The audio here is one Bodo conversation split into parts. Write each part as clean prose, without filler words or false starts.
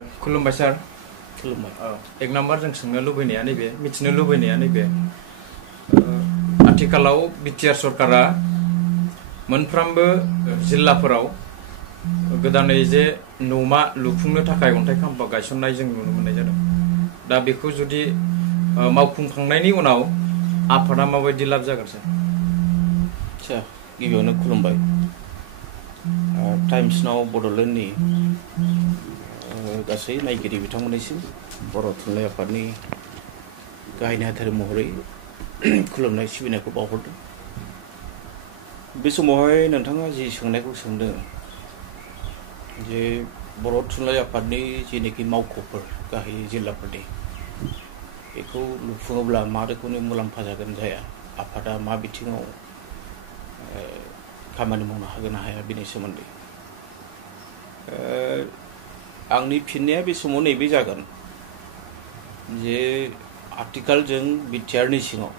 खुलुमबाय सार। खुलुमबाय। एक नम्बर जों सोंनो लुबैनाया नैबे मिथिनो लुबैनाया नैबे आथिखालाव बिटिआर सरकारा मोनफ्रोमबो जिल्लाफोराव गोदानै जे न'मा लुफुंनो थाखाय अन्थाइ खाम्फा गायसननाय जों नुनो मोननाय जादों। दा बेखौ जुदि मावफुंखांनायनि उनाव आफादा माबायदि लाब जागोन सार? आच्छा, गिबियावनो खुलुमबाय। टाइम्स नाव बड'लेण्डनि गासै नायगिरि बिथांमोननिसिम बर' थुनलाइ आफादनि गाहाय नेहाथारि महरै खुलुमनाय सिबिनायखौ बावहरदों। बे समावहाय नोंथाङा जि सोंनायखौ सोंदों जे बर' थुनलाइ आफादनि जेनोखि मावख'फोर गाहाय जिल्लाफोरनि बेखौ लुफुङोब्ला मा रोखोमनि मुलाम्फा जागोन जाया, आफादा मा बिथिङाव खामानि मावनो हागोन ना हाया बेनि सोमोन्दै आंनि फिननाया बे समाव नैबे जागोन जे आथिखालजों बिटिआरनि सिङाव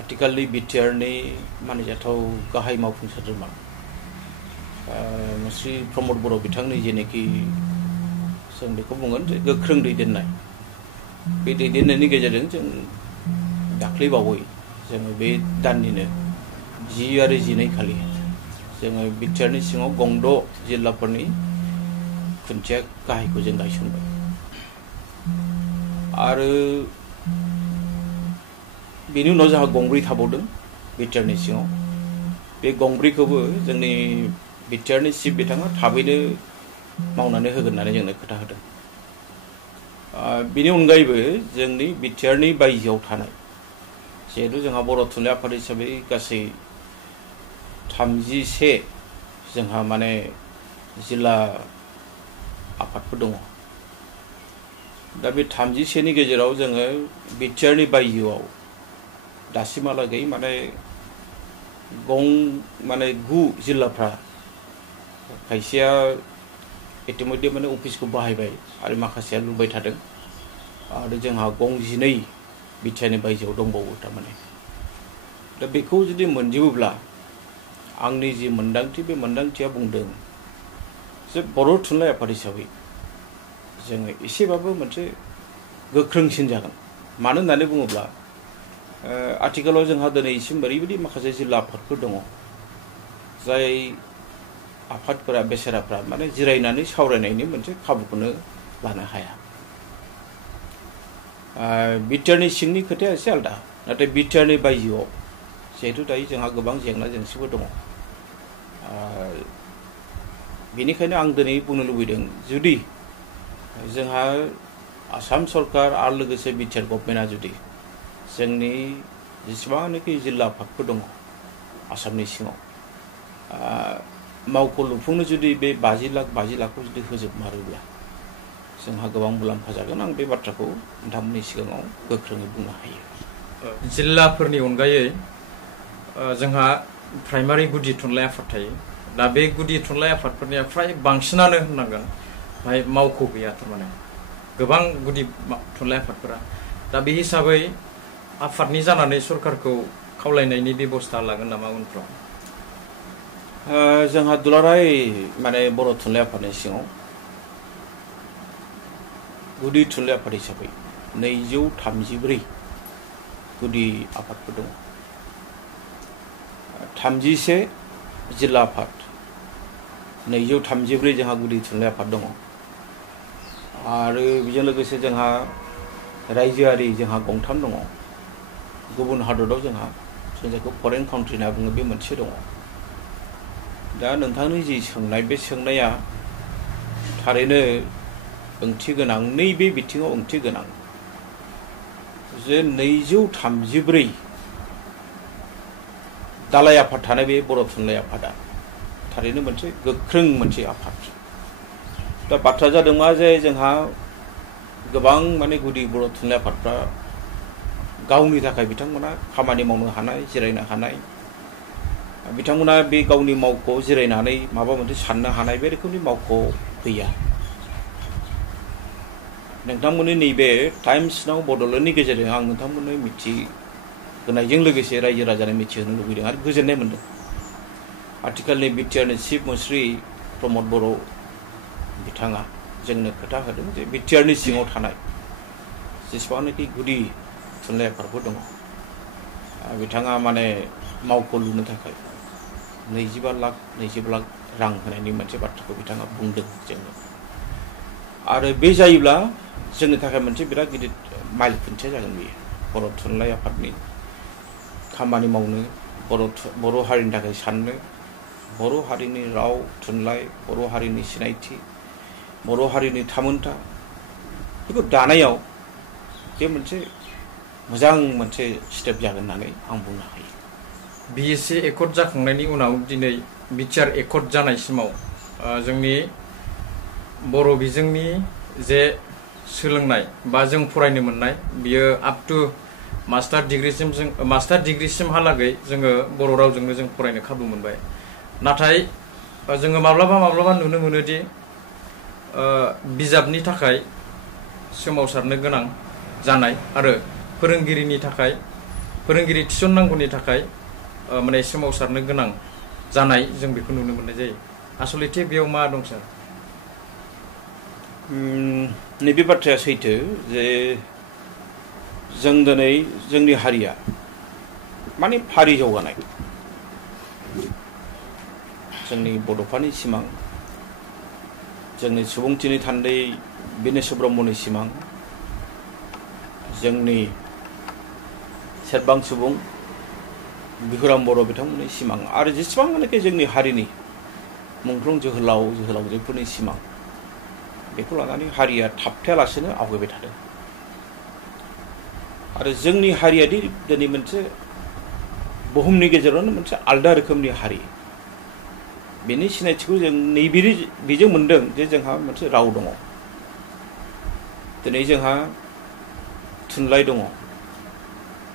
आथिखालनि बिटिआरनि मानिजाथाव गाहाय मावफुं सोद्रोमा श्री प्रमद बर' बिथांनि जेनोखि जों बेखौ बुंगोन जे गोख्रों दैदेननाय, बे दैदेननायनि गेजेरजों जों दाख्लैबावै जोङो बे दाननिनो 10 आरो 12 खालि जोङो बिटिआरनि सिङाव गंद' जिल्लाफोरनि खुन्थिया गाहायखौ जों गायसनबाय आरो बेनि उनाव जोंहा गंब्रै थाबावदों बिटिआरनि सिङाव। बे गंब्रैखौबो जोंनि बिटिआरनि चिफ बिथाङा थाबैनो मावनानै होगोन होननानै जोंनो खोथा होदों। बेनि अनगायैबो जोंनि बिटिआरनि बायजोआव थानाय जिहेतु जोंहा बर' थुनलाइ आफाद हिसाबै गासै 31 जोंहा माने जिल्ला आफादफोर दङ। दा बे 31नि गेजेराव जोङो बिटिआरनि बायजोआव दासिमहालागै माने 9 जिल्लाफ्रा खायसेया इतिमध्य माने अफिसखौ बाहायबाय आरो माखासेया लुबाय थादों आरो जोंहा 12 बिटिआरनि बायजोआव दंबावो थारमाने। दा बेखौ जुदि मोनजोबोब्ला आंनि जि मोन्दांथि बे मोन्दांथिया बुंदों जे बर' थुनलाइ आफाद हिसाबै जोङो एसेबाबो मोनसे गोख्रोंसिन जागोन। मानो होननानै बुङोब्ला आथिखालाव जोंहा दिनैसिम ओरैबायदि माखासे जिल्ला आफादफोर दङ जाय आफादफोरा बेसेराफ्रा माने जिरायनानै सावरायनायनि मोनसे खाबुखौनो लानो हाया। बिटिआरनि सिंनि खोथाया एसे आलदा, नाथाय बिटिआरनि बायजोआव जिहेतु दायो जोंहा गोबां जेंना जेंसिफोर दङ। बेनिखायनो आं दिनै बुंनो लुबैदों जुदि जोंहा आसाम सरकार आरो लोगोसे बिटिआर गभर्नमेन्टआ जुदि जोंनि जेसेबांनाखि जिल्ला आफादफोर दङ आसामनि सिङाव मावख' लुफुंनो जुदि बे 50 लाखखौ जुदि होजोबमारोब्ला जोंहा गोबां मुलाम्फा जागोन। आं बे बाथ्राखौ नोंथांमोननि सिगाङाव गोख्रोङै बुंनो हायो। जिल्लाफोरनि अनगायै जोंहा प्राइमारि गुदि थुनलाइ आफाद थायो। दा बे गुदि थुनलाइ आफादफोरनिया फ्राय बांसिनानो होननांगोन बाहाय मावख' गैया थारमाने गोबां गुदि थुनलाइ आफादफोरा। दा बे हिसाबै आफादनि जानानै सरकारखौ खावलायनायनि बेबस्था लागोन नामा उनफ्राव? जोंहा दुलाराय माने बर' थुनलाइ आफादनि सिङाव गुदि थुनलाइ आफाद हिसाबै 234 गुदि आफादफोर दङ। 31 जिल्ला आफाद, 234 जोंहा गुदि थुनलाइ आफाद दङ आरो बेजों लोगोसे जोंहा रायजोआरि जोंहा 3 दङ। गुबुन हादराव जोंहा जायखौ फरेन काउन्ट्रि होनना बुङो बे मोनसे दङ। दा नोंथांनि जि सोंनाय बे सोंनाया थारैनो ओंथि गोनां, नैबे बिथिङाव ओंथि गोनां जे 234 दालाय आफाद थानाय बे बर' थुनलाइ आफादा थारैनो मोनसे गोख्रों मोनसे आफाद। दा बाथ्रा जादों मा जे जोंहा गोबां माने गुदि बर' थुनलाइ आफादफ्रा गावनि थाखाय बिथांमोना खामानि मावनो हानाय, जिरायनो हानाय, बिथांमोना बे गावनि मावख'आव जिरायनानै माबा मोनसे साननो हानाय बे रोखोमनि मावख' गैया। नोंथांमोननि नैबे टाइम्स नाव बड'लेण्डनि गेजेरजों आं नोंथांमोननो मिथिहोनायजों लोगोसे रायजो राजानो मिथिहोनो लुबैदों आरो गोजोननाय मोनदों। आथिखालनि बिटिआरनि चिफ मन्थ्रि प्रमद बर' बिथाङा जोंनो खोथा होदों जे बिटिआरनि सिङाव थानाय जेसेबांनाखि गुदि थुनलाइ आफादफोर दङ बिथाङा माने मावख' लुनो थाखाय 25 लाख रां होनायनि मोनसे बाथ्राखौ बिथाङा बुंदों जोंनो आरो बे जायोब्ला जोंनि थाखाय मोनसे बिराद गिदिर माइल खुन्थिया जागोन बेयो बर' थुनलाइ आफादनि खामानि मावनो बर' हारिनि थाखाय साननो बर' हारिनि राव थुनलाइ बर' हारिनि सिनायथि बर' हारिनि थामोनथा बेखौ दानायाव बे मोनसे मोजां मोनसे स्टेप जागोन होननानै आं बुंनो हायो बिएसए एकर्ड जाखांनायनि उनाव दिनै बिटिआर एकर्ड जानायसिमाव जोंनि बर' बिजोंनि जे सोलोंनाय बा जों फरायनो मोननाय बियो आप टु मास्टार डिग्रीसिमहालागै जोङो बर' रावजोंनो जों फरायनो खाबु मोनबाय नाथाय जोङो माब्लाबा नुनो मोनोदि बिजाबनि थाखाय सोमावसारनो गोनां जानाय आरो फोरोंगिरि थिसननांगौनि थाखाय माने सोमावसारनो गोनां जानाय जों बेखौ नुनो मोननाय जायो आसलथे बेयाव मा दं सार नैबे बाथ्राया सैथो जे जों दिनै जोंनि हारिया माने फारि जौगानाय जोंनि बड'फानि सिमां जोंनि सुबुंथिनि थान्दै बिनेश्वर ब्रह्मनि सिमां जोंनि सेरबां सुबुं बिहुराम बर' बिथांमोननि सिमां आरो जेसेबांनाखि जोंनि हारिनि मुंख्लं जोहोलावजोफोरनि सिमां बेखौ लानानै हारिया थाबथायालासेनो आवगायबाय थादों आरो जोंनि हारियादि दिनै मोनसे बुहुमनि गेजेरावनो मोनसे आलदा रोखोमनि हारि बेनि सिनायथिखौ जों बेजों मोनदों जे जोंहा मोनसे राव दङ दिनै जोंहा थुनलाइ दङ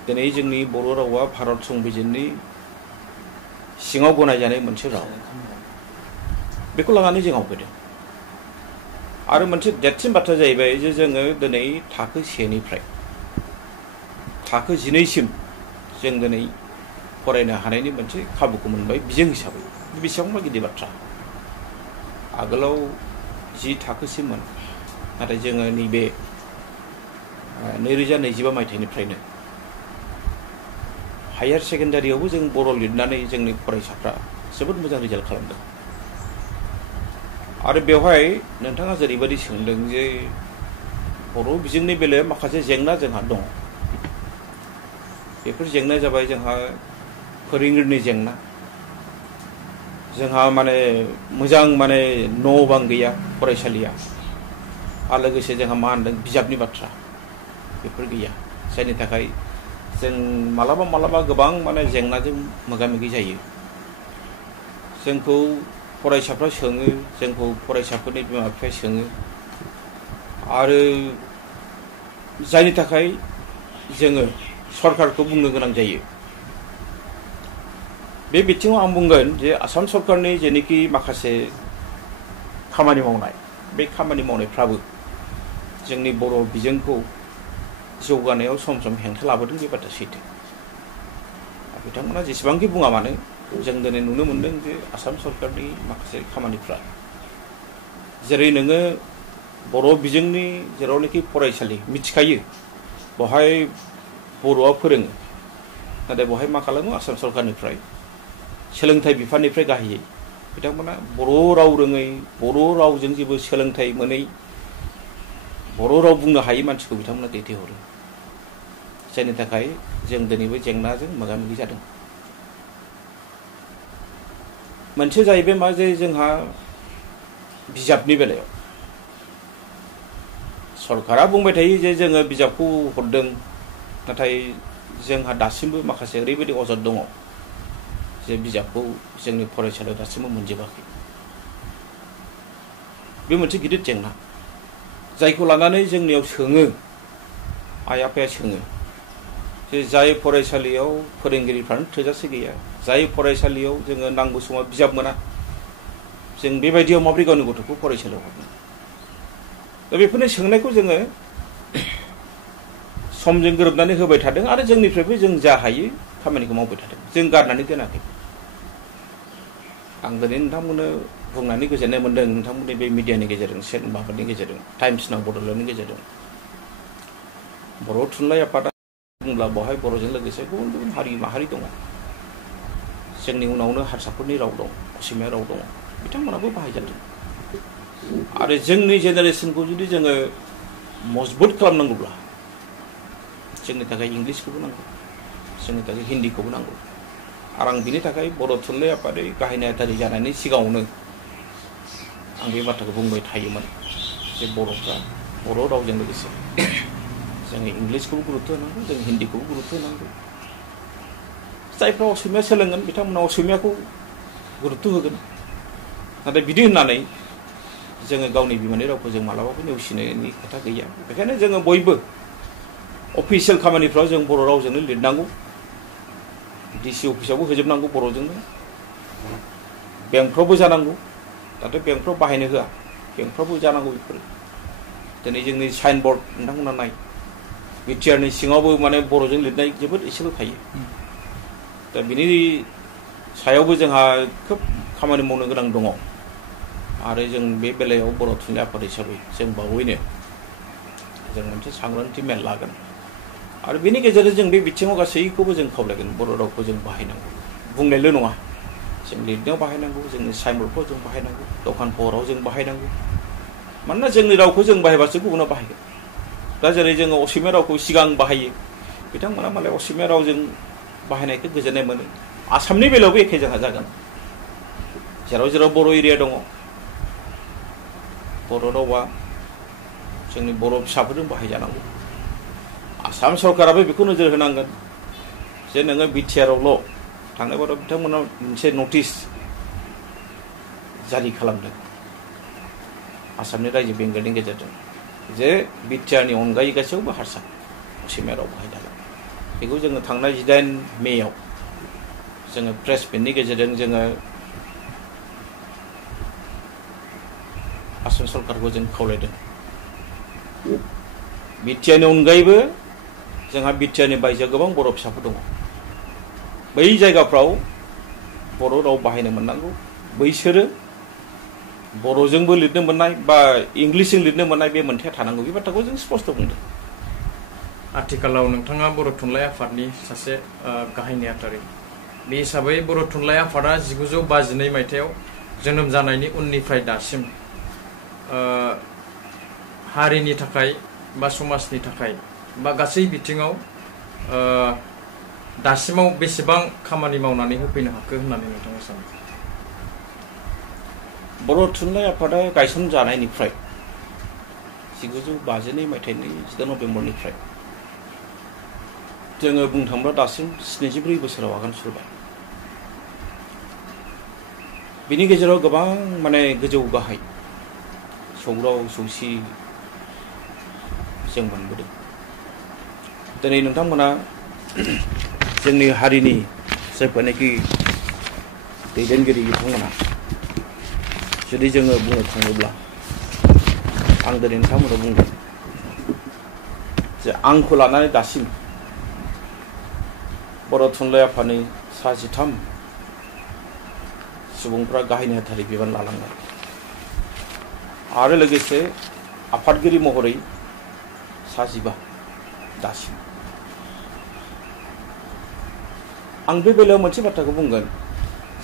दिनै जोंनि बर' रावा भारत संबिजिरनि सिङाव गनायजानाय मोनसे राव बेखौ लानानै जों आवगायदों आरो मोनसे देरसिन बाथ्रा जाहैबाय जे जोङो दिनै थाखो 1निफ्राय थाखो 12सिम जों दिनै फरायनो हानायनि मोनसे खाबुखौ मोनबाय बिजों हिसाबै बेसेबांबा गिदिर बाथ्रा आगोलाव 10 थाखोसिममोन नाथाय जोङो नैबे 2025 मायथाइनिफ्रायनो हायार सेकेन्डारियावबो जों बर' लिरनानै जोंनि फरायसाफ्रा जोबोद मोजां रिजाल्ट खालामदों आरो बेवहाय नोंथाङा जेरैबायदि सोंदों जे बर' बिजोंनि बेलायाव माखासे जेंना जोंहा दङ बेफोर जेंनाया जाबाय जोंहा फोरोंगिरिनि जेंना जोंहा माने मोजां माने न' बां गैया फरायसालिया आरो लोगोसे जोंहा मा होनदों बिजाबनि बाथ्रा बेफोर गैया जायनि थाखाय जों मालाबा गोबां माने जेंनाजों मोगा मोगि जायो जोंखौ फरायसाफ्रा सोङो जोंखौ फरायसाफोरनि बिमा बिफाया सोङो आरो जायनि थाखाय जोङो सरकारखौ बुंनो गोनां जायो बे बिथिङाव आं बुंगोन जे आसाम सरकारनि जेनोखि माखासे खामानि मावनाय बे खामानि मावनायफ्राबो जोंनि बर' बिजोंखौ जौगानायाव सम हेंथा लाबोदों बे बाथ्रा सैथो बिथांमोना जेसेबांखि बुङा मानो जों दिनै नुनो मोनदों जे आसाम सरकारनि माखासे खामानिफ्रा जेरै नोङो बर' बिजोंनि जेरावनोखि फरायसालि मिथिखायो बेवहाय बर'आ फोरोङो नाथाय बेवहाय मा खालामो आसाम सरकारनिफ्राय सोलोंथाइ बिफाननिफ्राय गाहायै बिथांमोना बर' राव रोङै बर' रावजों जेबो सोलोंथाइ मोनै बर' राव बुंनो हायै मानसिखौ बिथांमोना दैथायहरो जायनि थाखाय जों दिनैबो जेंनाजों मोगा मोगि जादों मोनसे जाहैबाय मा जे जोंहा बिजाबनि बेलायाव सरकारा बुंबाय थायो जे जोङो बिजाबखौ हरदों नाथाय जोंहा दासिमबो माखासे ओरैबायदि अजद दङ जे बिजाबखौ जोंनि फरायसालियाव दासिमबो मोनजोबाखै बे मोनसे गिदिर जेंना जायखौ लानानै जोंनियाव सोङो आइ आफाया सोङो जे जाय फरायसालियाव फोरोंगिरिफ्रानो थोजासे गैया जाय फरायसालियाव जोङो नांगौ समाव बिजाब मोना जों बेबायदियाव माबोरै गावनि गथ'खौ फरायसालियाव हरनो दा बेफोरनि सोंनायखौ जोङो समजों गोरोबनानै होबाय थादों आरो जोंनिफ्रायबो जों जा हायो खामानिखौ मावबाय थादों जों गारनानै दोनाखै आं दिनै नोंथांमोननो बुंनानै गोजोननाय मोन्दों नोंथांमोननि बे मिडियानि गेजेरजों माबानि गेजेरजों टाइम्स नाउ बड'लेण्डनि गेजेरजों बर' थुनलाइ आफादा बुंब्ला बेवहाय बर'जों लोगोसे गुबुन गुबुन हारि माहारि दङ जोंनि उनावनो हारसाफोरनि राव दं असमिया राव दङ बिथांमोनाबो बाहायजादों आरो जोंनि जेनेरेसनखौ जुदि जोङो मजबुत खालामनांगौब्ला जोंनि थाखाय इंलिसखौबो नांगौ जोंनि थाखाय हिन्दीखौबो नांगौ आरो आं बिनि थाखाय बर' थुनलाइ आफादै गाहाय नेहाथारि जानायनि सिगाङावनो आं बे बाथ्राखौ बुंबाय थायोमोन जे बर'फ्रा बर' रावजों लोगोसे जोङो इंलिसखौबो गुरुत्व होनांगौ जों हिन्दीखौबो गुरुत्व होनांगौ जायफ्रा असमिया सोलोंगोन बिथांमोना असमियाखौ गुरुत्व होगोन नाथाय बिदि होननानै जोङो गावनि बिमानि रावखौ जों मालाबाबो नेवसिनायनि खोथा गैया बेखायनो जोङो बयबो अफिसियेल खामानिफ्राव जों बर' रावजोंनो लिरनांगौ डिसि अफिसावबो होजोबनांगौ बर'जोंनो बेंकफ्रावबो जानांगौ दाथ' बेंकफ्राव बाहायनो होआ बेंकफ्रावबो जानांगौ बेफोरो दिनै जोंनि साइन बर्ड नोंथांमोना नाय बिटिआरनि सिङावबो माने बर'जों लिरनाय जोबोद एसेल' थायो दा बिनि सायावबो जोंहा खोब खामानि मावनो गोनां दङ आरो जों बे बेलायाव बर' थुनलाइ आफाद हिसाबै जों बावैनो जों मोनसे सांग्रांथि मेल लागोन आरो बेनि गेजेरजों जों बे बिथिङाव गासैखौबो जों खावलायगोन बर' रावखौ जों बाहायनांगौ बुंनायल' नङा जों लिरनायाव बाहायनांगौ जोंनि साइनबर्डफ्राव जों बाहायनांगौ दखान सहराव जों बाहायनांगौ मानोना जोंनि रावखौ जों बाहायबासो गुबुना बाहायगोन दा जेरै जोङो असमिया रावखौ सिगां बाहायो बिथांमोना मालाय असमिया रावजों बाहायनायखौ गोजोननाय मोनो आसामनि बेलायावबो एखे जोंहा जागोन जेराव जेराव बर' एरिया दङ बर' रावा जोंनि बर' फिसाफोरजों बाहायजानांगौ आसाम सरकाराबो बेखौ नोजोर होनांगोन जे नोङो बिटिआरआवल' थांनाय बाराव बिथांमोना मोनसे नटिस जारि खालामदों आसामनि रायजो बेंगलनि गेजेरजों जे बिटिआरनि अनगायै गासैयावबो हारसा असमिया राव बाहायजागोन बेखौ जोङो थांनाय 18 मेयाव जोङो प्रेस मिटनि गेजेरजों जोङो आसाम सरकारखौ जों खावलायदों बिटिआरनि अनगायैबो जोंहा बिटिआरनि बायजोआव गोबां बर' फिसाफोर दङ बै जायगाफ्राव बर' राव बाहायनो मोननांगौ बैसोरो बर'जोंबो लिरनो मोननाय बा इंलिसजों लिरनो मोननाय बे मोनथाया थानांगौ बे बाथ्राखौ जों स्पष्ट बुंदों आथिखालाव नोंथाङा बर' थुनलाइ आफादनि सासे गाहाय नेहाथारि बे हिसाबै बर' थुनलाइ आफादा 1952 मायथाइयाव जोनोम जानायनि उननिफ्राय दासिम हारिनि थाखाय बा समाजनि थाखाय बा गासै बिथिङाव दासिमाव बेसेबां खामानि मावनानै होफैनो हाखो होननानै नोंथाङा सानो बर' थुनलाइ आफादा गायसनजानायनिफ्राय 1952 मायथाइनि 10 नभेम्बरनिफ्राय जोङो बुंनो थाङोब्ला दासिम 74 बोसोराव आगान सुरबाय बिनि गेजेराव गोबां माने गोजौ गाहाय सौग्राव सौसि जों मोनबोदों दिनै नोंथांमोना जोंनि हारिनि जायफोरनाखि दैदेनगिरि बिथांमोना जुदि जोङो बुंनो थाङोब्ला आं दिनै नोंथांमोननो बुंगोन जे आंखौ लानानै दासिम बर' थुनलाइ आफादनि 13 सुबुंफ्रा गाहाय नेहाथारि बिबान लालांनाय आरो लोगोसे आफादगिरि महरै 15 दासिम आं बे बेलायाव मोनसे बाथ्राखौ बुंगोन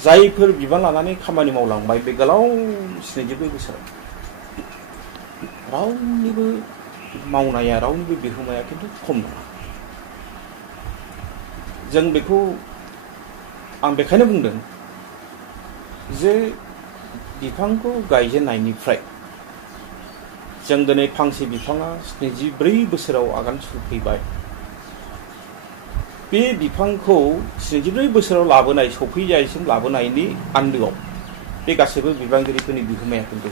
जायफोर बिबान लानानै खामानि मावलांबाय बे गोलाव 74 बोसोराव रावनिबो मावनाया रावनिबो बिहोमाया खिन्थु खम नङा जों बेखौ आं बेखायनो बुंदों जे बिफांखौ गायजेननायनिफ्राय जों दिनै फांसे बिफाङा 74 बोसोराव आगान सुरफैबाय बे बिफांखौ 74 बोसोराव लाबोनाय सफैजायसिम लाबोनायनि आन्दोआव बे गासैबो बिबानगिरिफोरनि बिहोमाया खिन्थु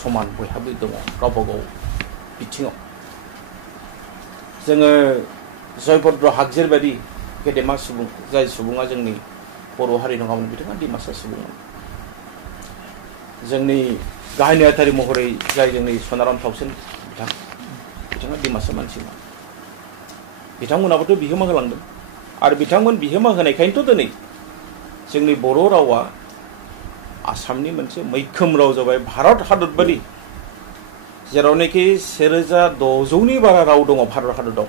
समान बयहाबो दङ गावबा गाव बिथिङाव जोङो जयभद्र हागजेर बायदि गेदेमा सुबुं जाय सुबुङा जोंनि बर' हारि नङामोन बिथाङा डिमासा सुबुंमोन जोंनि गाहाय नेहाथारि महरै जाय जोंनि सनाराम थावसेन बिथाङा डिमासा मानसिमोन बिथांमोनाबोथ' बिहोमा होलांदों आरो बिथांमोन बिहोमा होनायखायनोथ' दिनै जोंनि बर' रावा आसामनि मोनसे मैखोम राव जाबाय भारत हादर बादि जेरावनाखि 1600नि बारा राव दङ भारत हादराव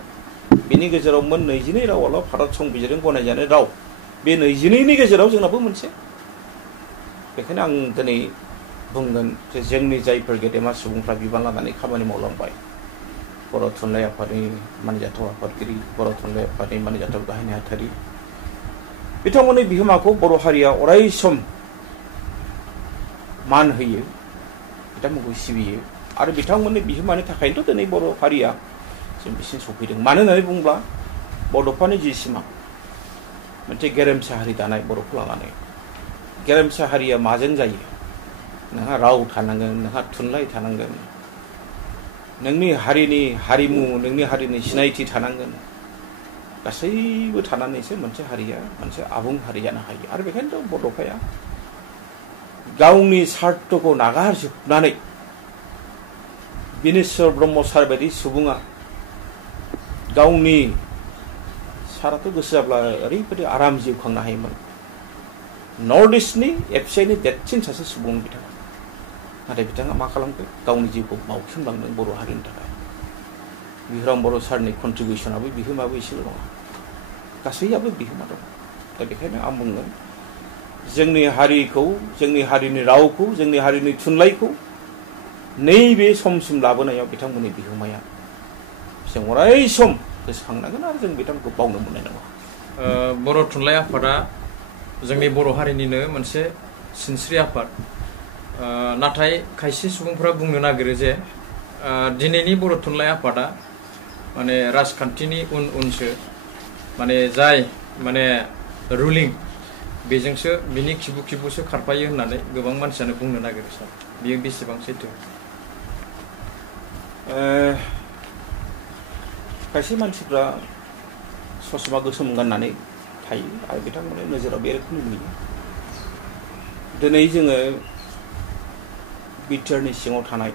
बेनि गेजेराव मोन 22 रावाल' भारत संबिजिरजों गनायजानाय राव बे 22नि गेजेराव जोंनाबो मोनसे बेखायनो आं दिनै बुंगोन जे जोंनि जायफोर गेदेमा सुबुंफ्रा बिबान लानानै खामानि मावलांबाय बर' थुनलाइ आफादनि मानजाथाव आफादगिरि बर' थुनलाइ आफादनि मानजाथाव गाहाय नेहाथारि बिथांमोननि बिहोमाखौ बर' हारिया अराय सम मान होयो बिथांमोनखौ सिबियो आरो बिथांमोननि बिहोमानि थाखायथ' दिनै बर' हारिया जों बिसिम सफैदों मानो होननानै बुङोब्ला बड'फानि जि सिमां मोनसे गेरेमसा हारि दानाय बर'खौ लानानै गेरेमसा हारिया माजों जायो नोंहा राव थानांगोन नोंहा थुनलाइ थानांगोन नोंनि हारिनि हारिमु नोंनि हारिनि सिनायथि थानांगोन गासैबो थानानैसो मोनसे हारिया मोनसे आबुं हारि जानो हायो आरो बेखायनोथ' बड'फाया गावनि स्वार्थखौ नागारजोबनानै बिनेश्वर ब्रह्म सार बायदि सुबुङा गावनि साराथ' गोसो जाब्ला ओरैबायदि आराम जिउ खांनो हायोमोन नर्थ इस्टनि एफसिआइनि देरसिन सासे सुबुं बिथाङा नाथाय बिथाङा मा खालामखो गावनि जिउखौ बाउसोमलांदों बर' हारिनि थाखाय बिहुराम बर' सारनि कन्ट्रिबिउसनाबो बिहोमाबो एसेल' नङा गासैयाबो बिहोमा दं दा बेखायनो आं बुंगोन जोंनि हारिखौ जोंनि हारिनि रावखौ जोंनि हारिनि थुनलाइखौ नैबे समसिम लाबोनायाव बिथांमोननि बिहोमाया जों अराय सम गोसोखांनांगोन आरो जों बिथांखौ बावनो मोननाय नङा बर' थुनलाइ आफादा जोंनि बर' हारिनिनो मोनसे सिनस्रि आफाद नाथाय खायसे सुबुंफोरा बुंनो नागिरो जे दिनैनि बर' थुनलाइ आफादा माने राजखान्थिनि उनसो माने जाय माने रुलिं बेजोंसो बिनि खिबुसो खारफायो होननानै गोबां मानसियानो बुंनो नागिरो सार बियो बेसेबां सैथो खायसे मानसिफ्रा ससमा गोसोम गाननानै थायो आरो बिथांमोननि नोजोराव बे रोखोमनि नुयो दिनै जोङो बिटिआरनि सिङाव थानाय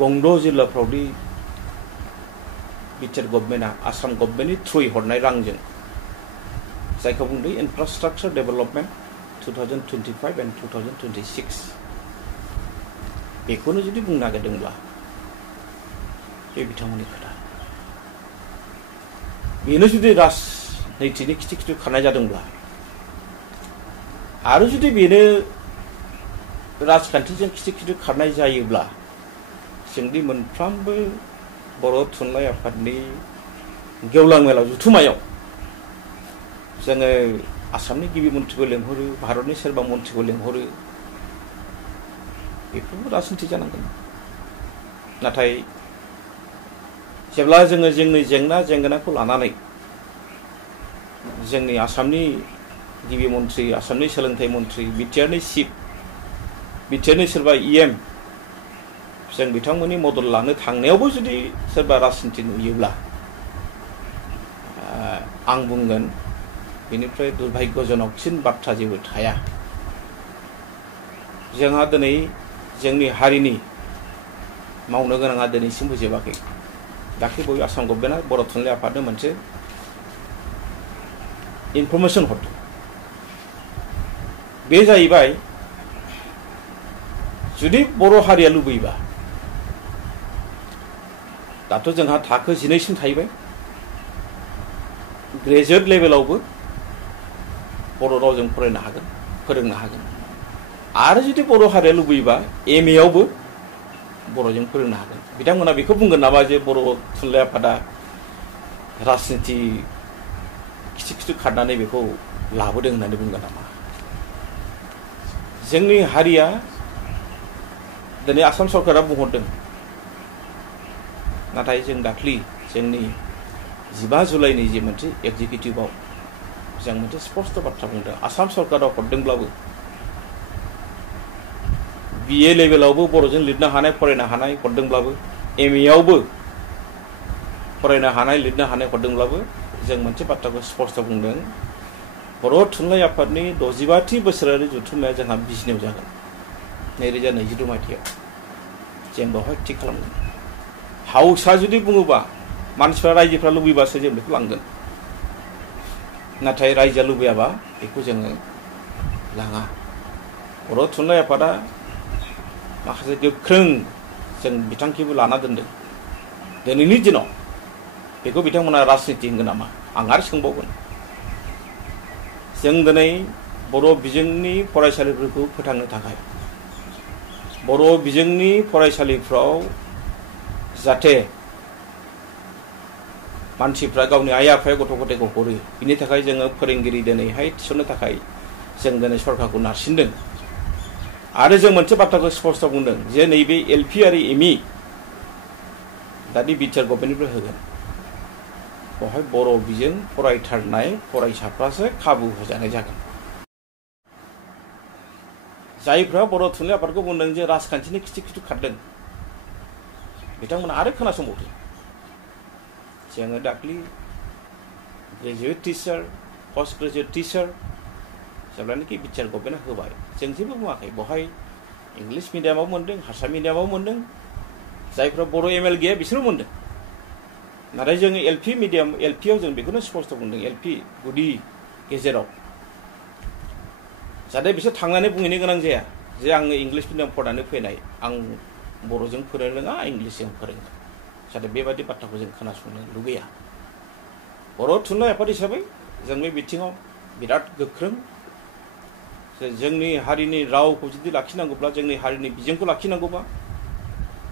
गंद' जिल्लाफ्रावदि बिटिआर गभर्नमेन्टआ आसाम गभर्नमेन्टनि थ्रुयै हरनाय रांजों जायखौ बुंदों इनफ्रास्ट्राक्चार डेभेलपमेन्ट 2025 एन्ड 2026 बेखौनो जुदि बुंनो नागिरदोंब्ला बे बिथांमोननि खोथा बेनो जुदि राजनैतिकनि खिथि खारनाय जादोंब्ला आरो जुदि बेनो राजखान्थिजों खिथि खारनाय जायोब्ला जोंनि मोनफ्रोमबो बर' थुनलाइ आफादनि गेवलां मेलाव जुथुमायाव जोङो आसामनि गिबि मन्थ्रिखौ लेंहरो भारतनि सोरबा मन्थ्रिखौ लेंहरो बेफोरबो राजनिति जानांगोन नाथाय जेब्ला जोङो जोंनि जेंनाखौ लानानै जोंनि आसामनि गिबि मन्थ्रि आसामनि सोलोंथाइ मन्थ्रि बिटिआरनि चिफ बिटिआरनि सोरबा इएम जों बिथांमोननि मदद लानो थांनायावबो जुदि सोरबा राजनिति नुयोब्ला आं बुंगोन बेनिफ्राय दुर्भाग्यजनकसिन बाथ्रा जेबो थाया जोंहा दिनै जोंनि हारिनि मावनो गोनाङा दिनैसिमबो जोबाखै दाख्लै बय आसाम गभर्नमेन्टआ बर' थुनलाइ आफादनो मोनसे इनफरमेसन हरदों बे जाहैबाय जुदि बर' हारिया लुबैबा दाथ' जोंहा थाखो 12सिम थाहैबाय ग्रेजुवेट लेभेलावबो बर' रावजों फरायनो हागोन फोरोंनो हागोन आरो जुदि बर' हारिया लुबैबा एमए आवबो बर'जों फोरोंनो हागोन बिथांमोना बेखौ बुंगोन नामा जे बर' थुनलाइ आफादा राजनिति खिथि खारनानै बेखौ लाबोदों होननानै बुंगोन नामा जोंनि हारिया दिनै आसाम सरकारा बुंहरदों नाथाय जों दाख्लि जोंनि 15 जुलाइनि जे मोनसे एक्जिकिउटिभआव जों मोनसे स्पष्ट बाथ्रा बुंदों आसाम सरकारा हरदोंब्लाबो बिए लेभेलावबो बर'जों लिरनो हानाय फरायनो हानाय हरदोंब्लाबो एमए आवबो फरायनो हानाय लिरनो हानाय हरदोंब्लाबो जों मोनसे बाथ्राखौ स्पष्ट बुंदों बर' थुनलाइ आफादनि 65थि बोसोरारि जथुम्माया जोंहा बिजनियाव जागोन 2022 मायथाइयाव जों बेवहाय थि खालामगोन हाउसआ जुदि बुङोबा मानसिफ्रा रायजोफ्रा लुबैबासो जों बेखौ लांगोन नाथाय रायजोआ लुबैयाबा बेखौ जोङो लाङा बर' थुनलाइ आफादा माखासे गोख्रों जों बिथांखिबो लाना दोनदों दिनैनि दिनाव बेखौ बिथांमोना राजनिति होनगोन नामा आं आरो सोंबावगोन जों दिनै बर' बिजोंनि फरायसालिफोरखौ फोथांनो थाखाय बर' बिजोंनि फरायसालिफ्राव जाहाथे मानसिफ्रा गावनि आइ आफाया गथ' गथायखौ हरो बिनि थाखाय जोङो फोरोंगिरि दिनैहाय थिसननो थाखाय जों दिनै सरकारखौ नारसिनदों आरो जों मोनसे बाथ्राखौ स्पष्ट बुंदों जे नैबे एलपि आरो एमइ दानि बिटिआर गभर्नमेन्टनिफ्राय होगोन बेवहाय बर' बिजों फरायथारनाय फरायसाफ्रासो खाबु होजानाय जागोन जायफ्रा बर' थुनलाइ आफादखौ बुंदों जे राजखान्थिनि खिथु खिथु खारदों बिथांमोना आरो खोनासंबावदों जोङो दाख्लि graduate teacher post graduate teacher जेब्लानाखि बिटिआर गभर्नमेन्टआ होबाय जों जेबो बुङाखै बेवहाय इंलिश मिडियामाव मोन्दों हारसा मिडियामाव मोन्दों जायफ्रा बर' एमएल गैया बिसोरबो मोन्दों नाथाय जोङो एलपि मिडियाम एलपिआव जों बेखौनो स्पष्ट बुंदों एलपि गुदि गेजेराव जाहाथे बिसोर थांनानै बुंहैनो गोनां जाया जे आङो इंलिश मिडियाम फरायनानै फैनाय आं बर'जों फोरोंनो रोङा इंलिशजों फोरोङो जाहाथे बेबादि बाथ्राखौ जों खोनासंनो लुगैया बर' थुनलाइ आफाद हिसाबै जों बे बिथिङाव बिराद गोख्रों जोंनि हारिनि रावखौ जुदि लाखिनांगौब्ला जोंनि हारिनि बिजोंखौ लाखिनांगौबा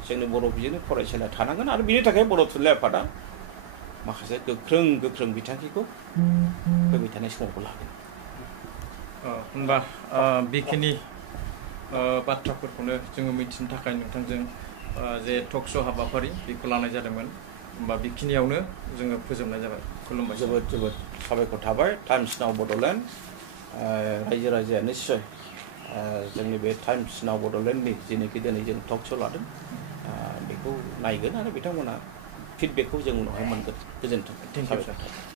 जोंनि बर' बिजोंनि फरायसालिया थानांगोन आरो बिनि थाखाय बर' थुनलाइ आफादा माखासे गोख्रों गोख्रों बिथांखिखौ फैबाय थानाय समावबो लागोन होनबा बेखिनि बाथ्राफोरखौनो जोङो मिथिनो थाखाय नोंथांजों जे टक श' हाबाफारि बेखौ लानाय जादोंमोन होनबा बेखिनियावनो जोङो फोजोबनाय जाबाय खुलुमबाय जोबोद जोबोद साबायखर थाबाय टाइम्स नाव बड'लेण्ड रायजो राजाया निस्सय जोंनि बे टाइम्स नाव बड'लेण्डनि जेनोखि दिनै जों टक श' लादों बेखौ नायगोन आरो बिथांमोना फिडबेकखौ जों उनावहाय मोनगोन गोजोन्थों थेंक इउ सार